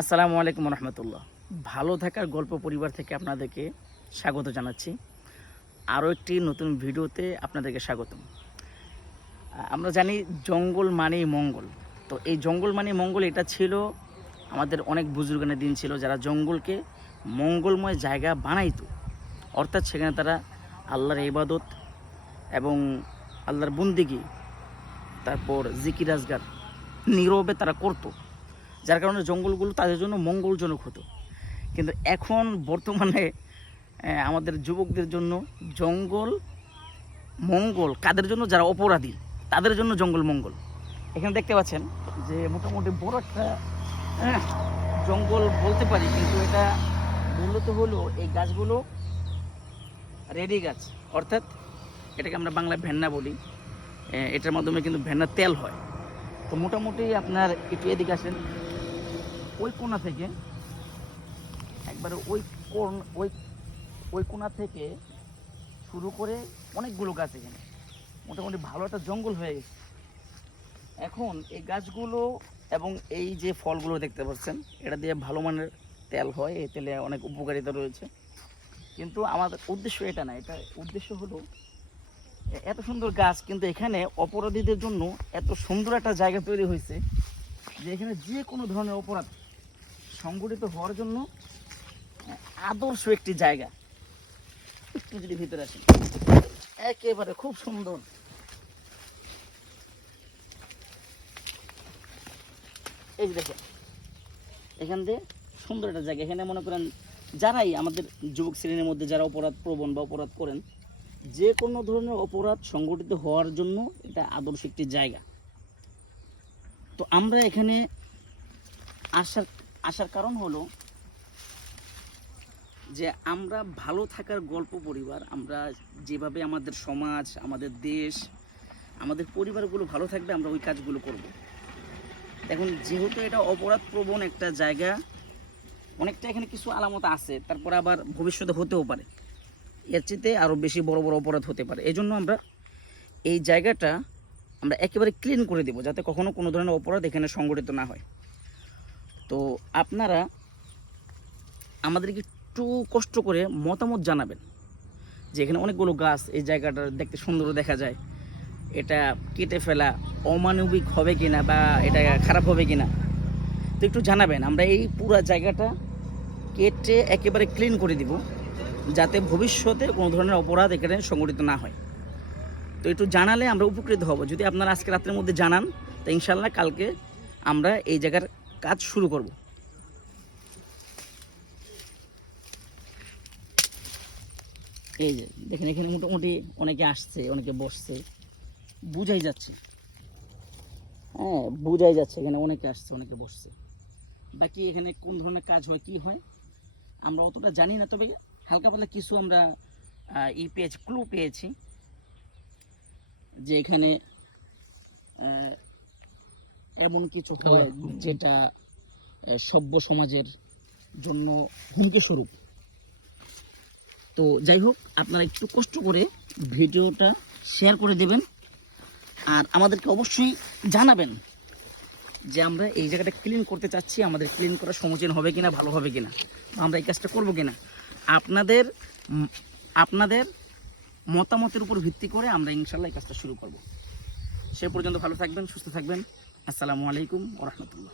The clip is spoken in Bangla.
আসসালামু আলাইকুম রহমতুল্লাহ। ভালো থাকার গল্প পরিবার থেকে আপনাদেরকে স্বাগত জানাচ্ছি। আরও একটি নতুন ভিডিওতে আপনাদেরকে স্বাগতম। আমরা জানি জঙ্গল মানেই মঙ্গল। তো এই জঙ্গল মানেই মঙ্গল, এটা ছিল আমাদের অনেক বুজুর্গানের দিন ছিল, যারা জঙ্গলকে মঙ্গলময় জায়গা বানাইতো। অর্থাৎ সেখানে তারা আল্লাহর ইবাদত এবং আল্লাহর বন্দিগি, তারপর জিকির আজগার নীরবে তারা করতো, যার কারণে জঙ্গলগুলো তাদের জন্য মঙ্গলজনক হতো। কিন্তু এখন বর্তমানে আমাদের যুবকদের জন্য জঙ্গল মঙ্গল কাদের জন্য? যারা অপরাধী, তাদের জন্য জঙ্গল মঙ্গল। এখানে দেখতে পাচ্ছেন যে মোটামুটি বড় একটা জঙ্গল বলতে পারি, কিন্তু এটা মূলত হলো এই গাছগুলো রেডি গাছ, অর্থাৎ এটাকে আমরা বাংলায় ভেন্না বলি। এটার মাধ্যমে কিন্তু ভেন্নার তেল হয়। তো মোটামুটি আপনার একটু এদিকে আসেন, ওই কোণা থেকে একবারে ওই কোণা থেকে শুরু করে অনেকগুলো গাছ এখানে মোটামুটি ভালো একটা জঙ্গল হয়ে গেছে। এখন এই গাছগুলো এবং এই যে ফলগুলো দেখতে পাচ্ছেন, এটা দিয়ে ভালো মানের তেল হয়। এই তেলে অনেক উপকারিতা রয়েছে। কিন্তু আমাদের উদ্দেশ্য এটা না, এটা উদ্দেশ্য হলো এত সুন্দর গাছ, কিন্তু এখানে অপরাধীদের জন্য এত সুন্দর একটা জায়গা তৈরি হয়েছে যে এখানে যে কোনো ধরনের অপরাধ সংগঠিত হওয়ার জন্য আদর্শ একটি জায়গা। একটু যদি ভিতরে আসেন, একেবারে খুব সুন্দর। এই যে দেখেন, এখান দিয়ে সুন্দর একটা জায়গা। এখানে মনে করেন যারাই আমাদের যুবক শ্রেণীর মধ্যে যারা অপরাধ প্রবণ বা অপরাধ করেন, যে কোনো ধরনের অপরাধ সংগঠিত হওয়ার জন্য এটা আদর্শ একটি জায়গা। তো আমরা এখানে আসার কারণ হলো যে আমরা ভালো থাকার গল্প পরিবার, আমরা যেভাবে আমাদের সমাজ, আমাদের দেশ, আমাদের পরিবারগুলো ভালো থাকবে, আমরা ওই কাজগুলো করব। এখন যেহেতু এটা অপরাধ প্রবণ একটা জায়গা, অনেকটা এখানে কিছু আলামত আছে, তারপর আবার ভবিষ্যতে হতেও পারে, এর চেয়ে আরও বেশি বড় বড় অপরাধ হতে পারে। এই জন্য আমরা এই জায়গাটা আমরা একেবারে ক্লিন করে দেব, যাতে কখনো কোনো ধরনের অপরাধ এখানে সংগঠিত না হয়। তো আপনারা আমাদেরকে একটু কষ্ট করে মতামত জানাবেন যে এখানে অনেকগুলো গাছ, এই জায়গাটা দেখতে সুন্দর দেখা যায়, এটা কেটে ফেলা অমানবিক হবে কিনা বা এটা খারাপ হবে কিনা, তো একটু জানাবেন। আমরা এই পুরো জায়গাটা কেটে একেবারে ক্লিন করে দিব, যাতে ভবিষ্যতে কোনো ধরনের অপরাধ এখানে সংগঠিত না হয়। তো একটু জানালে আমরা উপকৃত হব। যদি আপনারা আজকে রাতের মধ্যে জানান, তো ইনশাল্লাহ কালকে আমরা এই জায়গার কাজ শুরু করব। এই যে দেখেন, এখানে মোটামুটি অনেকে আসছে, অনেকে বসছে, বুঝাই যাচ্ছে। হ্যাঁ, বুঝাই যাচ্ছে এখানে অনেকে আসছে, অনেকে বসছে। বাকি এখানে কোন ধরনের কাজ হয়, কি হয় আমরা অতটা জানি না, তবে হালকা পাতলা কিছু আমরা ক্লু পেয়েছি যে এখানে এমন কিছু হয় যেটা সভ্য সমাজের জন্য হুমকি স্বরূপ। তো যাই হোক, আপনারা একটু কষ্ট করে ভিডিওটা শেয়ার করে দেবেন, আর আমাদেরকে অবশ্যই জানাবেন যে আমরা এই জায়গাটা ক্লিন করতে চাচ্ছি, আমাদের ক্লিন করা সমীচীন হবে কিনা, ভালো হবে কিনা, আমরা এই কাজটা করবো কিনা। আপনাদের মতামতের উপর ভিত্তি করে আমরা ইনশাল্লাহ এই কাজটা শুরু করব। সে পর্যন্ত ভালো থাকবেন, সুস্থ থাকবেন। আসসালামু আলাইকুম ওয়া রাহমাতুল্লাহ।